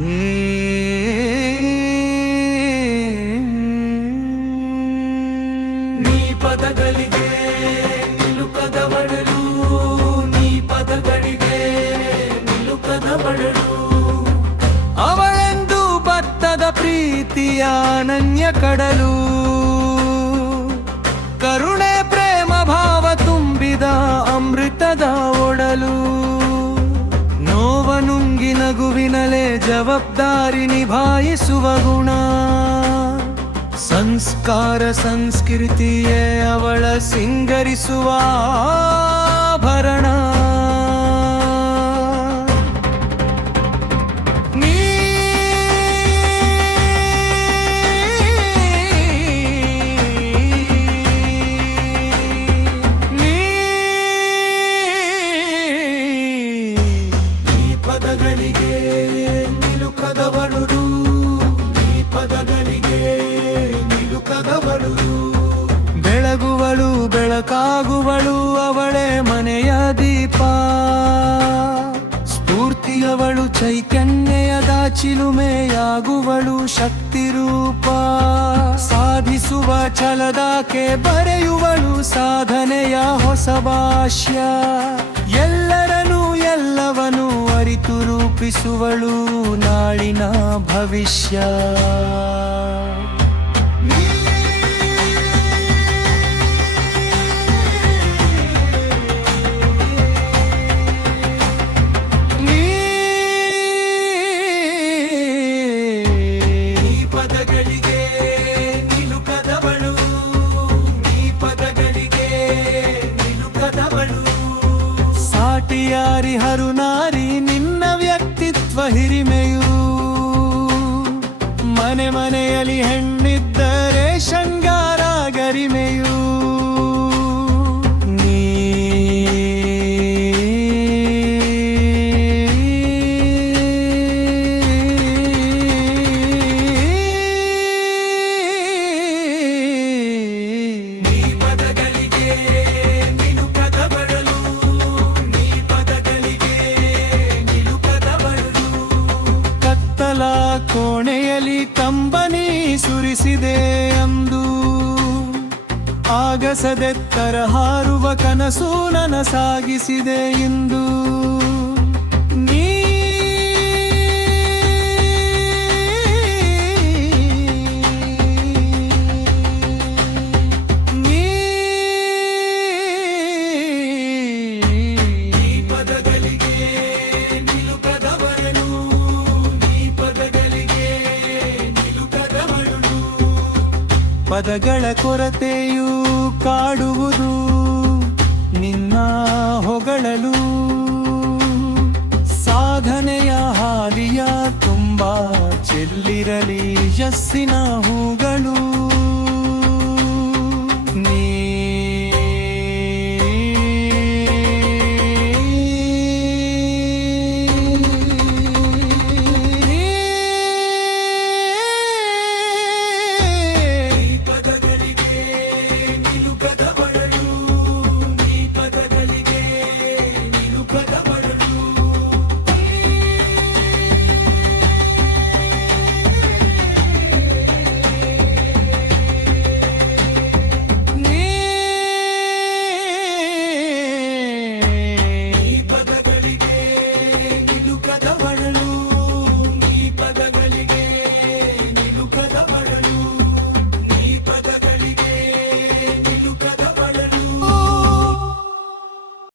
ನೀ ಪದಗಳಿಗೆ ನಿಲುಕದವಳಲು, ನೀ ಪದಗಳಿಗೆ ನಿಲುಕದವಳಲು. ಅವಳೆಂದು ಭತ್ತದ ಪ್ರೀತಿಯ ಅನನ್ಯ ಕಡಲು, ಕರುಣೆ ಪ್ರೇಮ ಭಾವ ತುಂಬಿದ ಅಮೃತದ ಒಡಲು. ನೋವನುಂಗಿ ನಗುವಿನಲೆ ಜವಾಬ್ದಾರಿ ನಿಭಾಯಿಸುವ ಗುಣ, ಸಂಸ್ಕಾರ ಸಂಸ್ಕೃತಿಯೇ ಅವಳ ಸಿಂಗರಿಸುವ ಆಭರಣ. ಪದಗಳಿಗೆ ನಿಲುಕದವಳು, ಈ ಪದಗಳಿಗೆ ನಿಲುಕದವಳು. ಬೆಳಗುವಳು ಬೆಳಕಾಗುವಳು, ಅವಳೇ ಮನೆಯ ದೀಪ. ಸ್ಫೂರ್ತಿಯವಳು ಚೈತನ್ಯದ ಚಿಲುಮೆಯಾಗುವಳು ಶಕ್ತಿ ರೂಪ. ಸಾಧಿಸುವ ಛಲದಾಕೆ ಬರೆಯುವಳು ಸಾಧನೆಯ ಹೊಸ ಭಾಷ್ಯ. ಎಲ್ಲರನ್ನೂ ಎಲ್ಲವನ್ನೂ ಅರಿತು ರೂಪಿಸುವಳು ನಾಳಿನ ಭವಿಷ್ಯ. ಪದಗಳಿಗೆ ನಿಲುಕದವಳು, ನೀ ಪದಗಳಿಗೆ ನಿಲುಕದವಳು. ಸಾಟಿಯಾರಿ ಹರುನಾರಿ ನಿನ್ನ ವ್ಯಕ್ತಿತ್ವ ಹಿರಿಮೆಯು. ಮನೆ ಮನೆಯಲ್ಲಿ ಹೆಣ್ಣಿದ್ದರೆ ಶೃಂಗಾರ ಗರಿಮೆಯು. ಕೋಣೆಯಲ್ಲಿ ಕಂಬನಿ ಸುರಿಸಿದೆ ಅಂದು, ಆಗಸದೆತ್ತರ ಹಾರುವ ಕನಸು ನನಸಾಗಿಸಿದೆ ಇಂದು. ಪದಗಳ ಕೊರತೆಯು ಕಾಡುವುದು ನಿನ್ನ ಹೊಗಳಲು. ಸಾಧನೆಯ ಹಾದಿಯ ತುಂಬ ಚೆಲ್ಲಿರಲಿ ಯಸ್ಸಿನ ಹೂಗಳು.